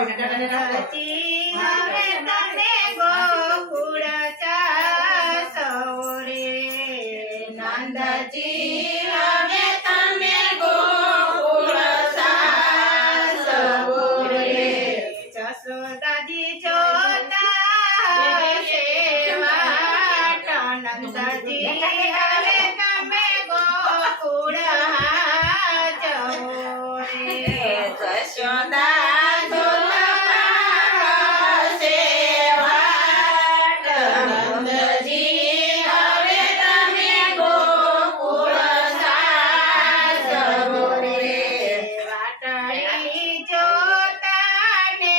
નંદજી હવે તમે ગોકુળ ચાસો રે નંદજી હવે તમે ગોકુળ ચાસો રે જશોદાજી જોતા સેવાટ નંદજી હવે તમે ગોકુળ હાચો રે જશોદા જોતા સેવાટ નંદજી હવે તમે ગોકુળ સાસો રે વાટડી જોતા ને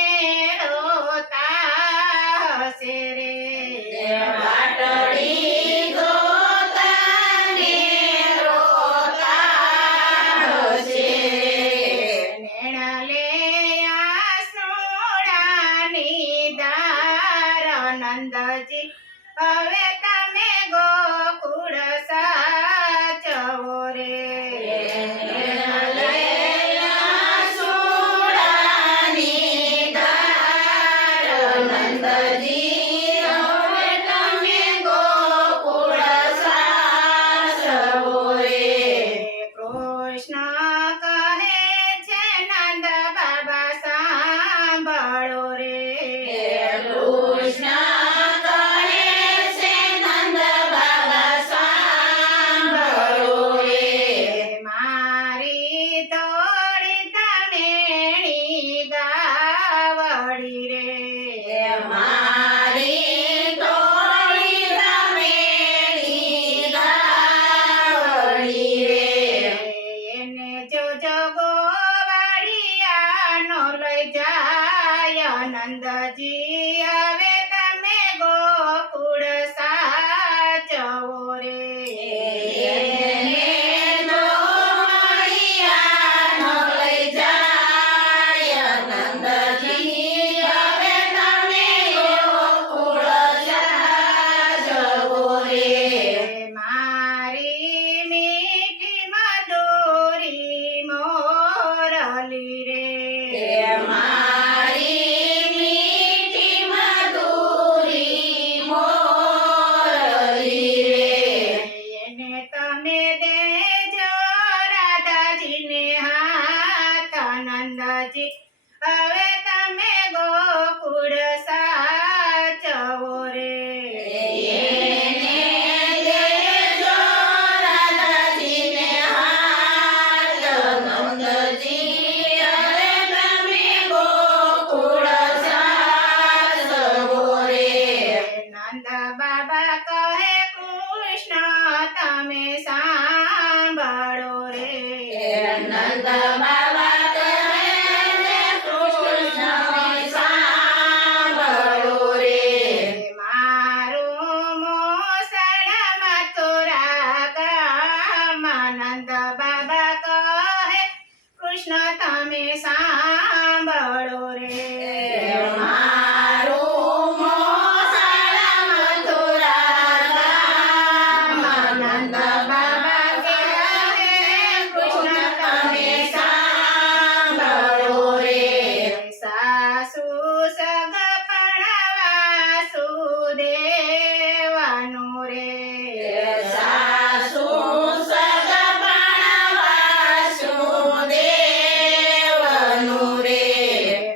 રોતા હશે રે વાટડી જોતા ને રોતા હશે નેણલે આસુડાની ધાર નંદજી હવે તમે ગોકુળ સાચવો રે નેણલે આસુડાની ધાર નંદજી હવે તમે ગોકુળ સાચવો રે કૃષ્ણ કહે છે નંદ બાબા સાંભળો રે કૃષ્ણ કહે છે નંદ બાબા સાંભળો રે મારી તોડી તમેણી ગાવડી રે મારી તોડી તમેણી ગાવડી રે એને જોજો ગોવાળિયાનો લઈ જાય નંદજી હવે તમે ગોકુળ સાચવો રે એને ગોવાળિયાનો લઈ જાય નંદજી હવે તમે ગોકુળ સાચવો રે મારી મીઠી મધુરી મોરલી રે મારી મીઠી મધુરી મોરલી રે એને તમે દેજો રાધાજીને હાથ નંદજી હવે તમે ગોકુળ સાચવો રે એને દેજો રાધાજીને હાથ નંદજી હવે તમે ગોકુળ સાચવો રે નંદ બાબા કહે કૃષ્ણ તમે સાંભળો રે નંદ બાબા કહે કૃષ્ણ સાંભળો રે મારું મોસળ મથુરા ગામ નંદ બાબા કહે કૃષ્ણ તમે સાંભળો રે મારું મોસળ મથુરા ગામ નંદ બાબા કહે કૃષ્ણ તમે સાંભળો રે સાસુ સગપણ વાસુદેવનું રે સાસુ સગપણ વાસુદેવનું રે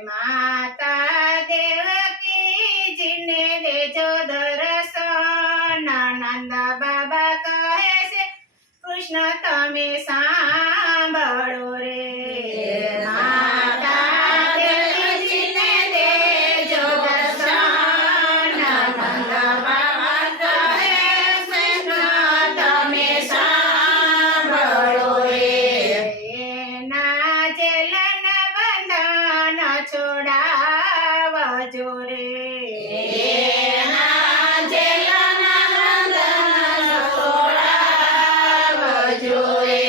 માતા દેવકીજીને દેજો દર્શન નંદ બાબા કહે છે કૃષ્ણ તમે સાંભળો રે માતા દેવકીજીને દેજો દર્શન નંદ બાબા કહે કૃષ્ણ તમે સાંભળો રે એના જેલના બંધન છોડાવજો રે એના જેલના બંધન છોડાવજો રે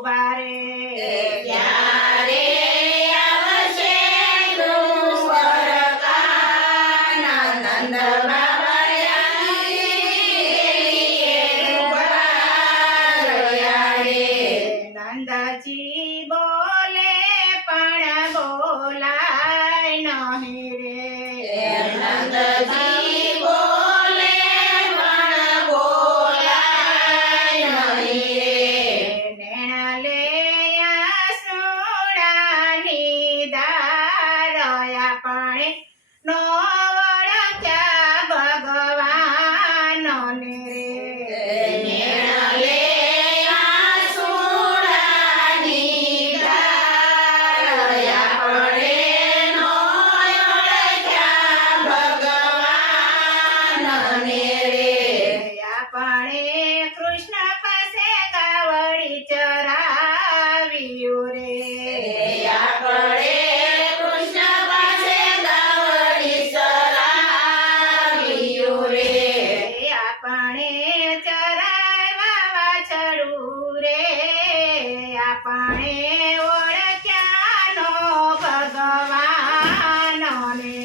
ઉભા રે ક્યારે આવશે દ્વારકા નંદ બાબા નંદજી બોલે પણ બોલાય નહીં રે નંદજી બોલે પણ બોલાય નહીં નેણા લે આસુડાની ધારયા પાણે નો વળખ્યા ભગવાન ને રે નેણલે આસુડાની ધારયા પડે નો ઓળખ્યા ભગવાનને રે આપણે કૃષ્ણ પાસે ગાવડી ચરાવ્યું રે આપણે કૃષ્ણ પાસે ગાવડી ચરાવ્યું રે આપણે ચરાવ્યા વાછડું રે આપણે ઓળખ્યાનો ભગવાન ને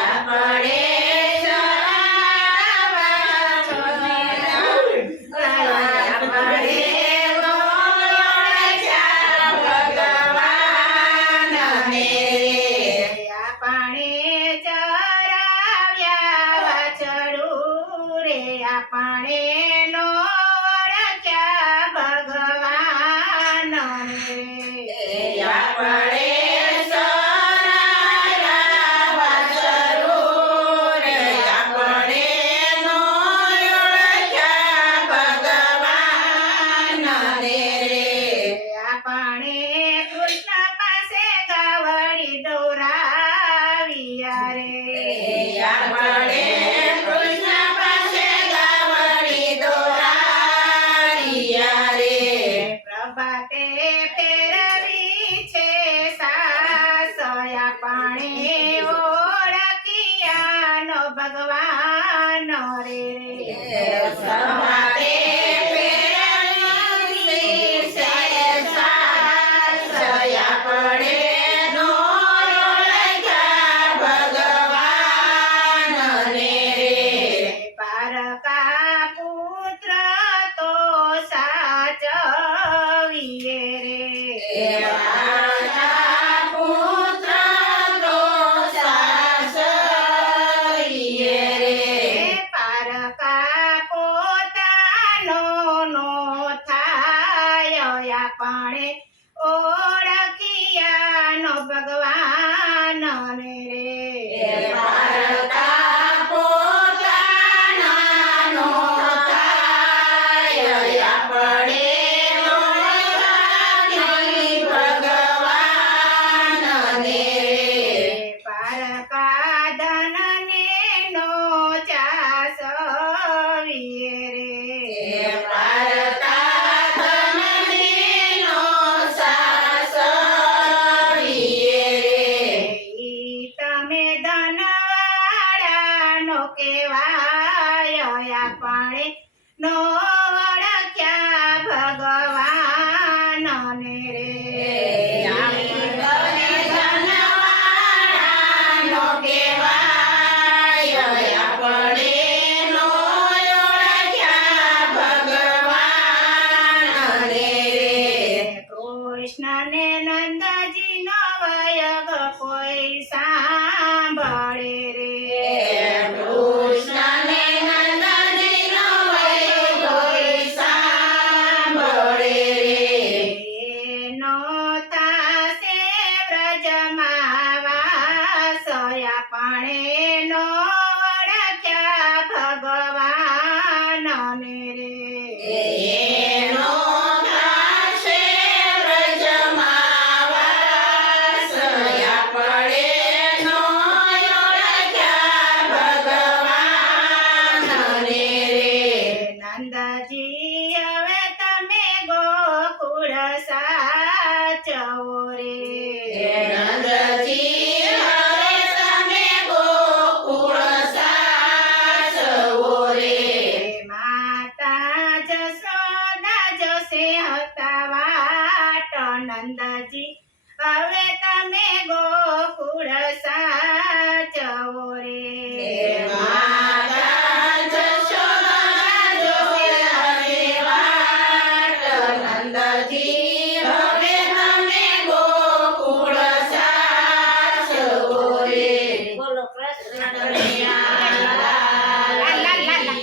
આપણે આપણે ચરાવ્યા વાછડું રે આપણે નો ઓળખ્યા ભગવાન રે આપણે સરાયા વાછરું રે આપણે નો ઓળખ્યા ભગવાનને રે આપણે કૃષ્ણ પાસે ગાવડી દોરાવ્યા રે આપણે કૃષ્ણ પાસે ગાવડી દોરાવ્યા રે પ્રભાતે ફેરવી છે સાસયા પાણે ઓળખિયાનો ભગવાન રે સવારે ફેરવી છે સાસયા પડે નો ઓળખ્યા ભગવાનને રે પારકા પુત્ર તો સાચવીએ રે એવાના પુત્ર તો સાસરીએ રે પારકા પોતાનો નો થાય આપણે ઓળખિયાનો ભગવાન ને રે પારકા પોતાના નો થાય આપણે ઓળખાણી ભગવાનને રે પારકા ધનને નો ચાસવીએ રે પારકા ધનનો સાસરીએ રે ઈ તમે ધનવાળાનો કહેવાય આપણે નો ઓળખ્યા ભગવાન ને રે આપણે ધનવાળાનો કહેવાય આપણે નો ઓળખ્યા ભગવાનને રે કૃષ્ણ ને નંદજીનો વયગ કોઈ સાંભળે રે કૃષ્ણને નંદજીનો વૈભવ સાંભળે રે નો થાશે વ્રજમાં વાસયા પાણે નો ઓળખ્યા ભગવાન ને રે એનો થાશે વ્રજમાં વાસયા પડે નો ઓળખ્યા ભગવાનને રે નંદજી હવે તમે ગોકુળ સાચવો રે નંદજી હવે તમે ગોકુળ સાચવો રે માતા જશોદા જશે હતા નંદજી હવે તમે ગોકુળ સા